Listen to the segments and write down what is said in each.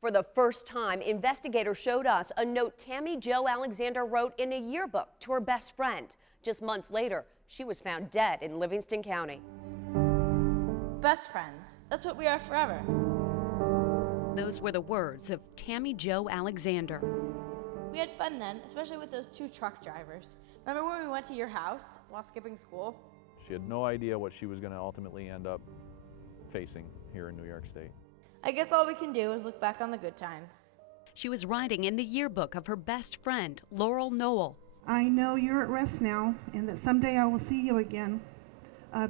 For the first time, investigators showed us a note Tammy Jo Alexander wrote in a yearbook to her best friend. Just months later, she was found dead in Livingston County. Best friends. That's what we are forever. Those were the words of Tammy Jo Alexander. We had fun then, especially with those two truck drivers. Remember when we went to your house while skipping school? She had no idea what she was going to ultimately end up facing here in New York State. I guess all we can do is look back on the good times. She was writing in the yearbook of her best friend, Laurel Noel. I know you're at rest now and that someday I will see you again.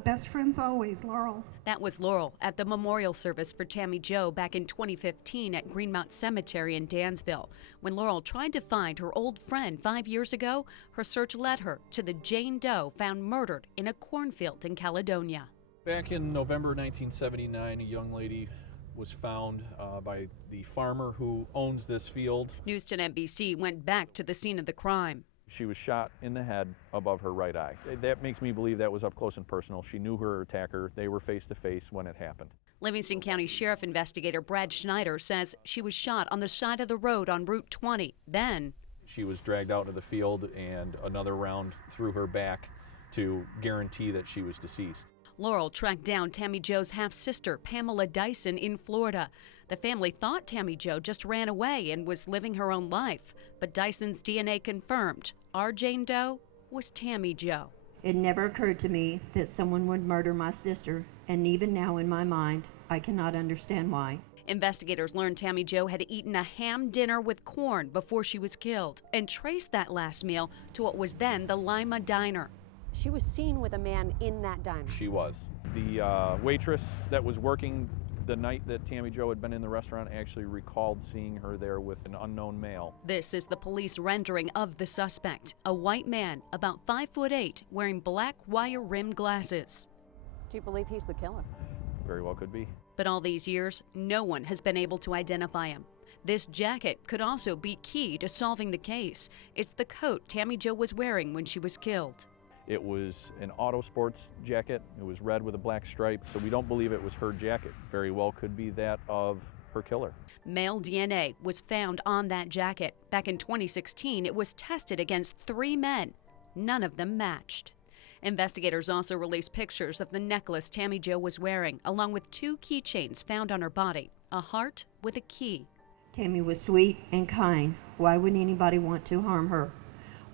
Best friends always, Laurel. That was Laurel at the memorial service for Tammy Jo back in 2015 at Greenmount Cemetery in Dansville. When Laurel tried to find her old friend 5 years ago, her search led her to the Jane Doe found murdered in a cornfield in Caledonia. Back in November 1979, a young lady was found by the farmer who owns this field. News 10 NBC went back to the scene of the crime. She was shot in the head above her right eye. That makes me believe that was up close and personal. She knew her attacker. They were face to face when it happened. Livingston County Sheriff investigator Brad Schneider says she was shot on the side of the road on Route 20. Then she was dragged out to the field and another round through her back to guarantee that she was deceased. Laurel tracked down Tammy Jo's half-sister, Pamela Dyson, in Florida. The family thought Tammy Jo just ran away and was living her own life. But Dyson's DNA confirmed our Jane Doe was Tammy Jo. It never occurred to me that someone would murder my sister, and even now in my mind, I cannot understand why. Investigators learned Tammy Jo had eaten a ham dinner with corn before she was killed and traced that last meal to what was then the Lima Diner. She was seen with a man in that diner. She was. The waitress that was working the night that Tammy Jo had been in the restaurant actually recalled seeing her there with an unknown male. This is the police rendering of the suspect, a white man about 5'8", wearing black wire-rimmed glasses. Do you believe he's the killer? Very well could be. But all these years, no one has been able to identify him. This jacket could also be key to solving the case. It's the coat Tammy Jo was wearing when she was killed. It was an auto sports jacket. It was red with a black stripe, so we don't believe it was her jacket. Very well could be that of her killer. Male DNA was found on that jacket. Back in 2016, it was tested against 3 men. None of them matched. Investigators also released pictures of the necklace Tammy Jo was wearing, along with 2 keychains found on her body, a heart with a key. Tammy was sweet and kind. Why would anybody want to harm her?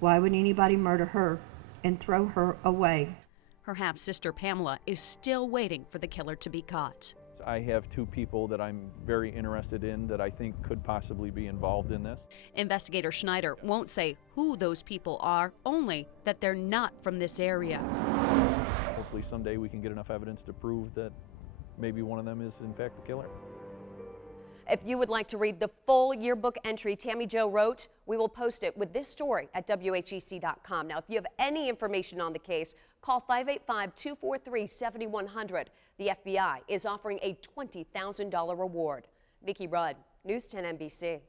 Why would anybody murder her and throw her away? Her half-sister Pamela is still waiting for the killer to be caught. I have 2 people that I'm very interested in that I think could possibly be involved in this. Investigator Schneider won't say who those people are, only that they're not from this area. Hopefully someday we can get enough evidence to prove that maybe one of them is in fact the killer. If you would like to read the full yearbook entry Tammy Jo wrote, we will post it with this story at WHEC.com. Now, if you have any information on the case, call 585-243-7100. The FBI is offering a $20,000 reward. Vicki Rudd, News 10 NBC.